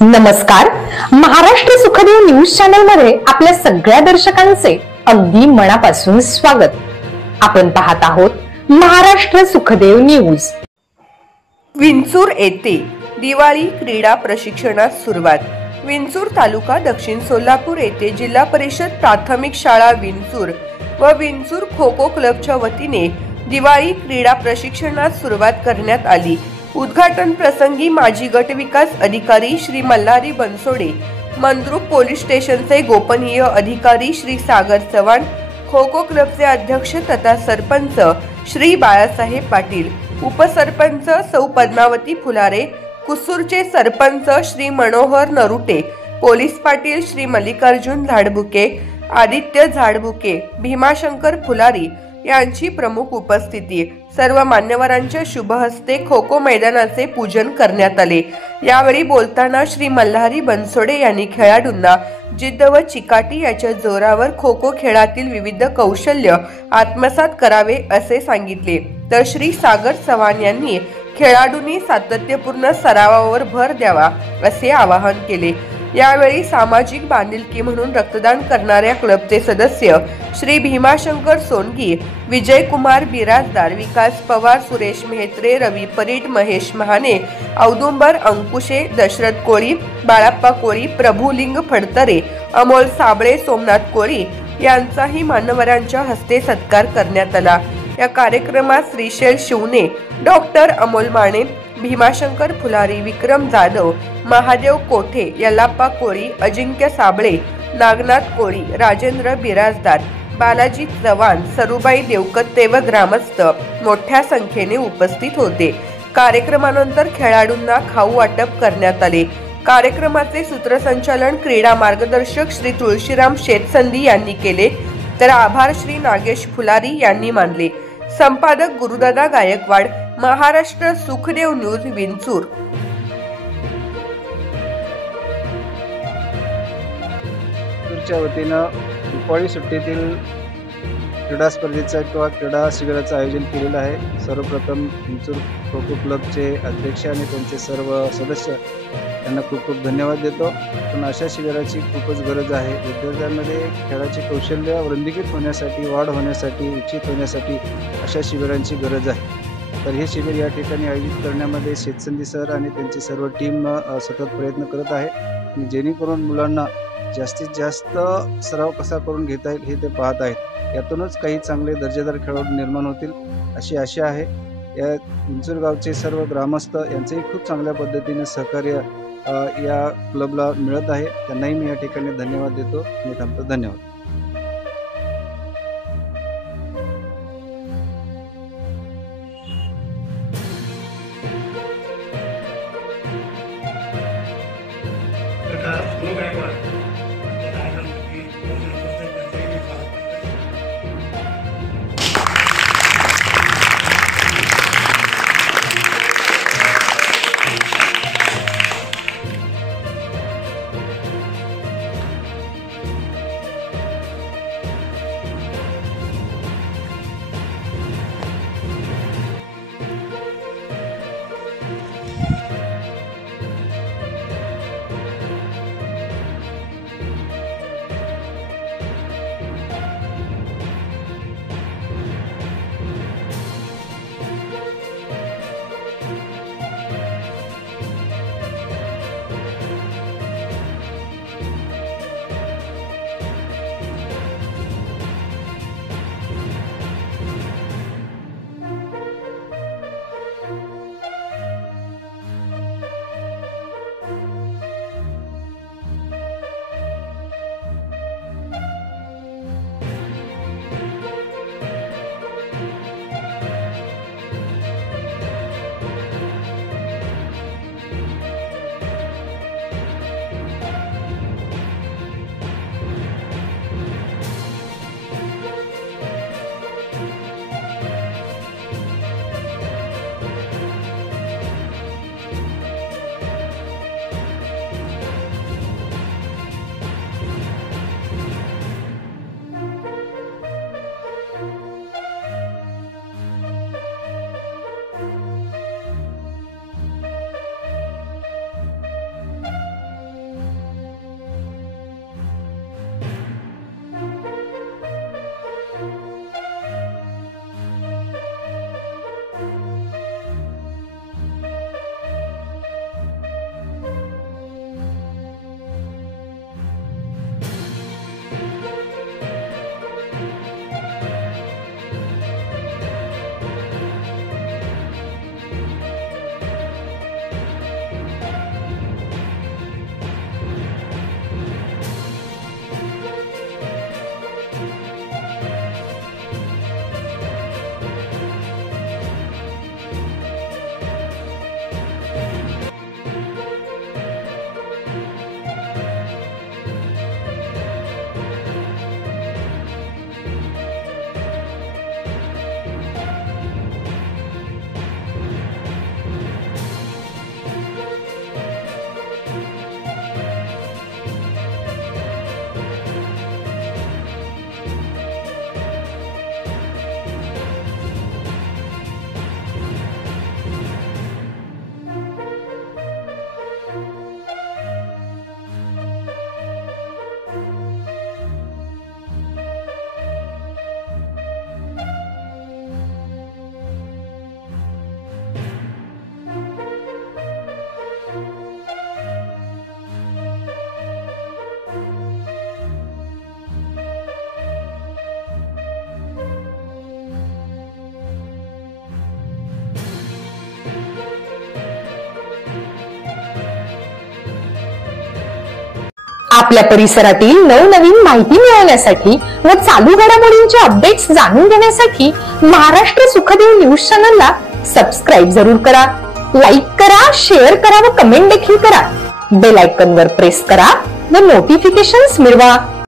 नमस्कार. Maharashtra Sukhdev news channel मध्ये आपल्या सगळ्या दर्शकांचे अगदी मनापासून स्वागत. आपण पाहत आहोत महाराष्ट्र सुखदेव न्यूज. विंचूर येथे दिवाळी क्रीडा प्रशिक्षणास सुरुवात. विंचूर तालुका दक्षिण सोलापूर येथे जिल्हा परिषद प्राथमिक शाळा विंचूर व विंचूर खो खो क्लबच्या वतीने दिवाळी क्रीडा प्रशिक्षणास सुरुवात करण्यात आली. उद्घाटन प्रसंगी माजी गट विकास अधिकारी श्री मल्हारी बनसोडे, मंद्रुप पोलीस स्टेशनचे गोपनीय अधिकारी श्री सागर चव्हाण, खो खो क्लबचे अध्यक्ष तथा सरपंच श्री बाळासाहेब पाटील, उपसरपंच सौ पद्मावती फुलारे, कुसूरचे सरपंच श्री मनोहर नरुटे, पोलीस पाटील श्री मल्लिकार्जुन झाडबुके, आदित्य झाडबुके, भीमाशंकर फुलारी यांची प्रमुख उपस्थिती. सर्व मान्यवरांच्या शुभ हस्ते खो खो मैदानाचे पूजन करण्यात आले. यावेळी बोलताना श्री मल्हारी बनसोडे यांनी खेळाडूंना जिद्द व चिकाटी याच्या जोरावर खो खो खेळातील विविध कौशल्य आत्मसात करावे असे सांगितले. तर श्री सागर चव्हाण यांनी खेळाडूंनी सातत्यपूर्ण सरावावर भर द्यावा असे आवाहन केले. यावेळी सामाजिक बांधिलकी म्हणून रक्तदान करणाऱ्या क्लबचे सदस्य श्री भीमाशंकर सोनगी, विजय कुमार बिराजदार, विकास पवार, सुरेश मेहत्रे, रवी परीट, महेश महाने, औदुंबर अंकुशे, दशरथ कोळी, बाळाप्पा कोळी, प्रभुलिंग फडतरे, अमोल साबळे, सोमनाथ कोळी यांचाही मान्यवरांच्या हस्ते सत्कार करण्यात आला. या कार्यक्रमात श्रीशैल शिवने, डॉक्टर अमोल माने, भीमाशंकर फुलारी, विक्रम जाधव, महादेव कोठे, यल्लाप्पा कोळी, अजिंक्य साबळे, नागनाथ कोळी, राजेंद्र बिराजदार, बालाजी चव्हाण, सरुबाई देवकत्ते व ग्रामस्थ मोठ्या संख्येने उपस्थित होते. कार्यक्रमानंतर खेळाडूंना खाऊ वाटप करण्यात आले. कार्यक्रमाचे सूत्रसंचालन क्रीडा मार्गदर्शक श्री तुळशीराम शेतसंधी यांनी केले, तर आभार श्री नागेश फुलारी यांनी मानले. संपादक गुरुदादा गायकवाड, महाराष्ट्र सुखदेव न्यूज विंचूर. विंचूरच्या वतीनं दिवाळी सुट्टीतील क्रीडा स्पर्धेचा किंवा क्रीडा शिबिराचं आयोजन केलेलं आहे. सर्वप्रथम विंचूर खो खो क्लबचे अध्यक्ष आणि त्यांचे सर्व सदस्य यांना खूप खूप धन्यवाद देतो. पण अशा शिबिराची खूपच गरज आहे. विद्यार्थ्यांमध्ये खेळाचे कौशल्य वृद्धिंगत होण्यासाठी, वाढ होण्यासाठी, विकसित होण्यासाठी अशा शिबिरांची गरज आहे. तर हे शिबिर या ठिकाणी आयोजित करण्यामध्ये शेतसंधी सर आणि त्यांची सर्व टीम सतत प्रयत्न करत आहे, आणि जेणेकरून मुलांना जास्तीत जास्त सराव कसा करून घेता येईल हे ते पाहत आहेत. यातूनच काही चांगले दर्जेदार खेळाडू निर्माण होतील अशी आशा आहे. या विंचूर गावचे सर्व ग्रामस्थ यांचंही खूप चांगल्या पद्धतीने सहकार्य या क्लबला मिळत आहे. त्यांनाही मी या ठिकाणी धन्यवाद देतो. मी थांबतो. धन्यवाद. आपल्या परिसरातील नवनवीन माहिती मिळवण्यासाठी व चालू घडामोडींचे अपडेट्स जाणून घेण्यासाठी महाराष्ट्र सुखदेव न्यूज चॅनलला सबस्क्राईब जरूर करा, लाईक करा, शेअर करा व कमेंट देखील करा. बेल आयकॉन वर प्रेस करा व नोटिफिकेशन्स मिळवा.